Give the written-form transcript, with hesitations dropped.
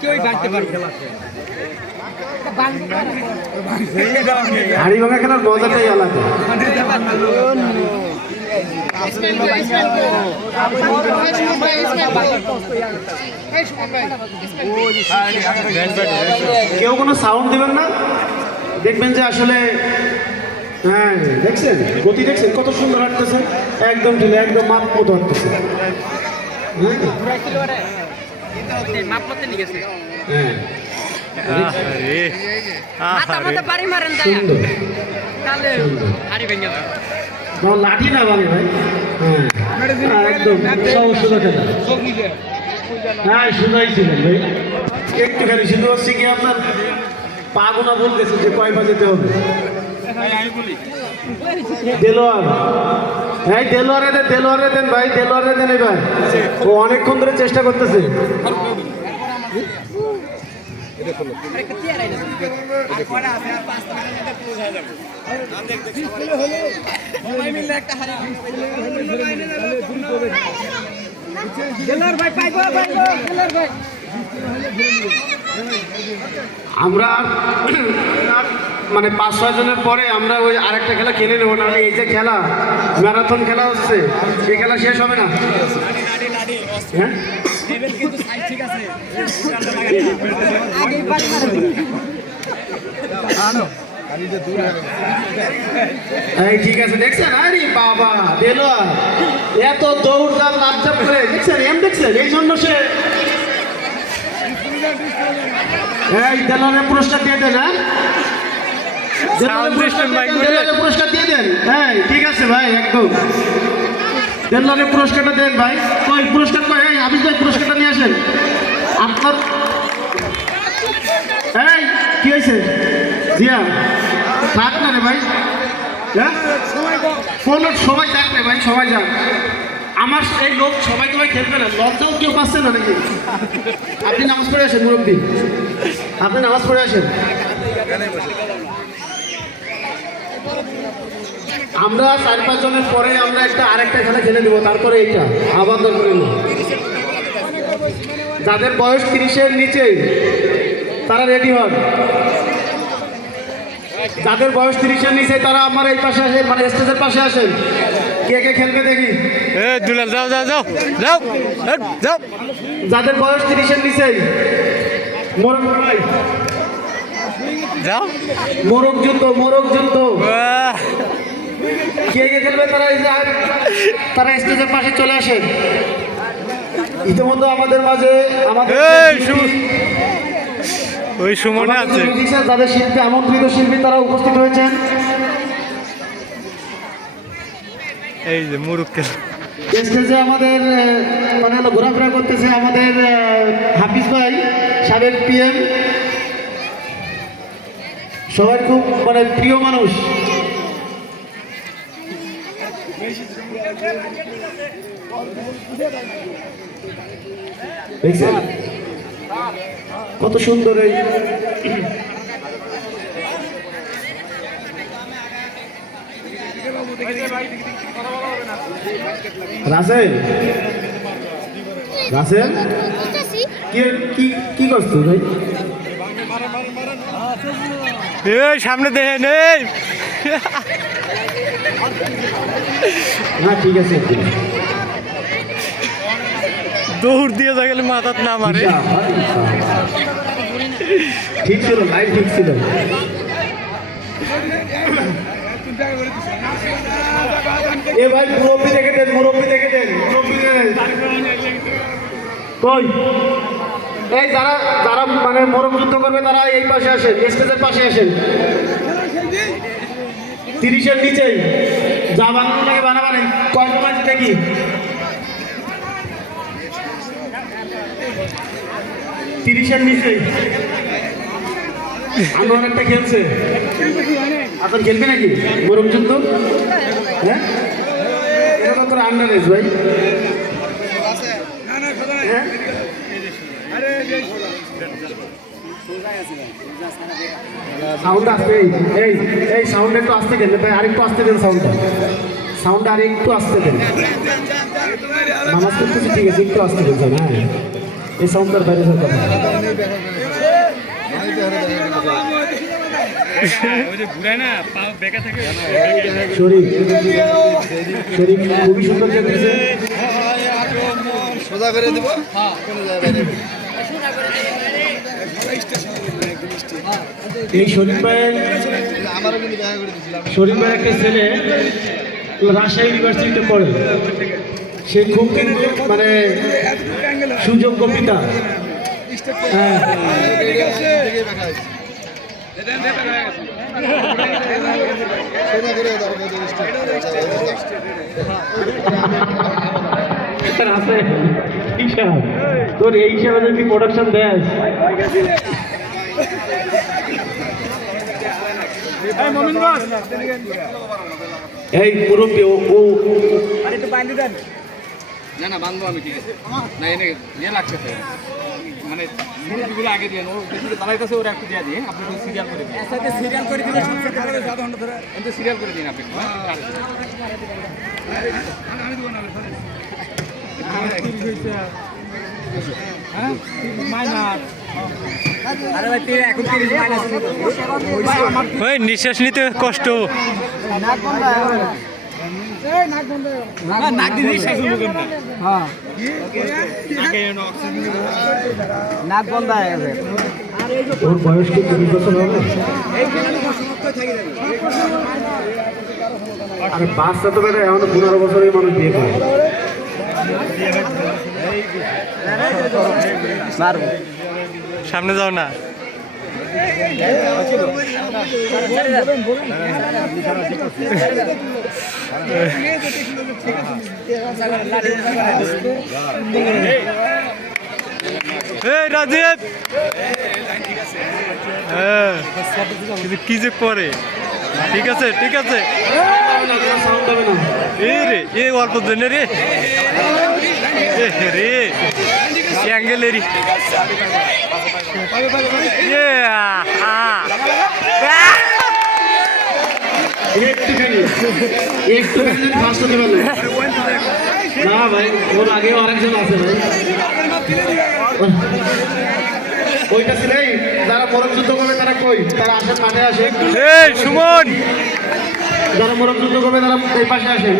কেউই ভাঙতে পারবে না। হাড়ি ভাঙা খেলার মজাটাই আলাদা। কেউ কোনো সাউন্ড দিবেন না, দেখবেন যে আসলে হ্যাঁ দেখছেন গতি, দেখছেন কত সুন্দর হাঁটতেছে, একদম ঢিলে একদম মাপ মতো হাঁটতেছে। লাঠি না ভাঙে ভাই, হ্যাঁ একদম সহজ সোজা খেলা। হ্যাঁ সোজাই ছিলেন ভাই, একটুখানি শুধু হচ্ছে কি আপনার পা গোনা বলতেছে যে কয় বাজেতে হবে। দেলোয়ার, হ্যাঁ দেলোয়ারে দেন, দেলোয়ারে দেন ভাই, দেলোয়ারে দেন এবার। ও অনেকক্ষণ ধরে চেষ্টা করতেছে। আমরা মানে 5-6 জনের পরে আমরা ওই আরেকটা খেলা খেলে নেবো, না এই যে খেলা ম্যারাথন খেলা হচ্ছে এই খেলা শেষ হবে না। হ্যাঁ এই ঠিক আছে, দেখছেন আরে বাবা দেলোয়ার এত দৌড় লাফঝাপ করে, দেখছেন এম দেখছেন, এই জন্য সে এই দেলোয়ারের পুরস্কার দিয়ে দেন। হ্যাঁ পুরস্কার দিয়ে দেন। হ্যাঁ ঠিক আছে ভাই, একদম দেলোয়ারের পুরস্কারটা দেন ভাই। কই পুরস্কার কই? এই আবিস ভাই পুরস্কারটা নিয়ে আসেন আপনার। এই কি হয়েছে জিয়া, থাক না রে ভাই, হ্যাঁ সবাই যাক রে ভাই, সবাই যাক। আমার এই লোক সবাই তো ভাই খেলবে না, লজ্জাও কেউ পাচ্ছে না নাকি? আপনি নামাজ পড়ে আসেন মুরব্বী, আপনি নামাজ পড়ে আসেন। আমরা 4-5 জনের পরে আমরা আরেকটা খেলা খেলে দেবো, তারপরে এইটা আবার দরকার নেই। যাদের বয়স 30-এর নিচে তারা রেডি হন, যাদের বয়স 30-এর নিচে তারা আমার এই পাশে আসেন, মানে স্টেজের পাশে আসেন। কে কে খেলবে দেখি? যাও যাও যাও যাও যাও। যাদের বয়স 30-এর নিচে মোরগ ভাই যাও, মোরগ যুদ্ধ কে কে খেলবে তারা স্টেজের পাশে চলে আসেন। ইতিমধ্যে আমাদের মাঝে ওই সুমনে আছে যাদের শিল্পী আমন্ত্রিত শিল্পী তারা উপস্থিত হয়েছেন। এই যে মুরুখ স্টেজে আমাদের মানে ঘোরাফেরা করতেছে আমাদের হাফিজ ভাই, সাবেক PM, সবার খুব মানে প্রিয় মানুষ। দেখছেন কত সুন্দর এই রাসেল, রাসেল কি করছো ভাই? এই সামনে দেখেন, এই হ্যাঁ ঠিক আছে, দৌড় দিয়ে যা গেলে মাথার না মারে। ঠিক ছিল, লাইভ ঠিক ছিল। এ ভাই মুরব্বী দেখে দেন, মুরব্বী দেখে দেন, মুরব্বী দেখে কই? এই যারা যারা মানে মোরগ যুদ্ধ করবে তারা এই পাশে আসেন, স্টেজের পাশে আসেন। 30-এর নিচেই যা বানানো লাগে বানাবানে। কয়টা বাজে দেখি? তিরিশের নিচেই আন্দোলন একটা খেলছে। আপনার খেলবে নাকি মোরগ যুদ্ধ? হ্যাঁ এটা তো তোর আন্ডার এজ ভাই। হ্যাঁ সাউন্ড আসতে, এই সাউন্ড একটু আসতে দেন ভাই, আরেকটু আসতে দেন সাউন্ড আর একটু আসতে দেন। নামাজ করতেছি ঠিক আছে, একটু আসতে দেন। হ্যাঁ এই সাউন্ডটার বাইরে কথা শরীফ শরীফ খুবই সুন্দর খেলতেছে। সোজা করে দিব এই শরীফ ভাইয়ের আমারও কিন্তু দেখা করে দিয়েছিলাম। শরীফ ভাইয়ের একটা ছেলে রাজশাহী ইউনিভার্সিটিতে পড়ে, সে খুব কিন্তু মানে সুযোগ্য পিতা। হ্যাঁ সোজা করে দাও আছে হিসাব, তোর এই হিসাবে যদি প্রোডাকশন দেয় এই মুরব্বী ও না না বান্ধব আমি ঠিক আছে না এনে ইয়ে লাগছে তো মানে মুরগিগুলো আগে দিয়ে ও দেখি তাদের কাছে ওরা একটু দিয়ে দিয়ে আপনি সিরিয়াল করে দিন একসাথে সিরিয়াল করে দিলে সবচেয়ে ভালো হবে আধা ঘন্টা ধরে এতে সিরিয়াল করে দিন আপনি আমি দেব না হ্যাঁ মাইনাস আরে ভাই তুই এখন 30 মাইনাস ওই নিঃশ্বাস নিতে কষ্ট। নাক বন্ধ না নাক দিয়ে শেষ হলো না হ্যাঁ নাক বন্ধ হয়ে গেছে। ওর বয়স কি 20 বছর হবে? আরে বাচ্চা তো বেটা এখন 15 বছরের মানুষ বিয়ে করে। সামনে যাও না। এই রাজীব হ্যাঁ কিন্তু কি যে করে। ঠিক আছে ঠিক আছে এ রে এ অল্প জন্য রে রে অ্যাঙ্গেলেরই একটুখানি ফার্স্ট হতে পারলো না ভাই, ওর আগেও আরেকজন আছে ভাই। ওইটা ছিল যারা মোরগ যুদ্ধ করবে তারা কই, তারা আসে মাঠে আসে। এই সুমন যারা মোরগ যুদ্ধ করবে তারা এই পাশে আসে।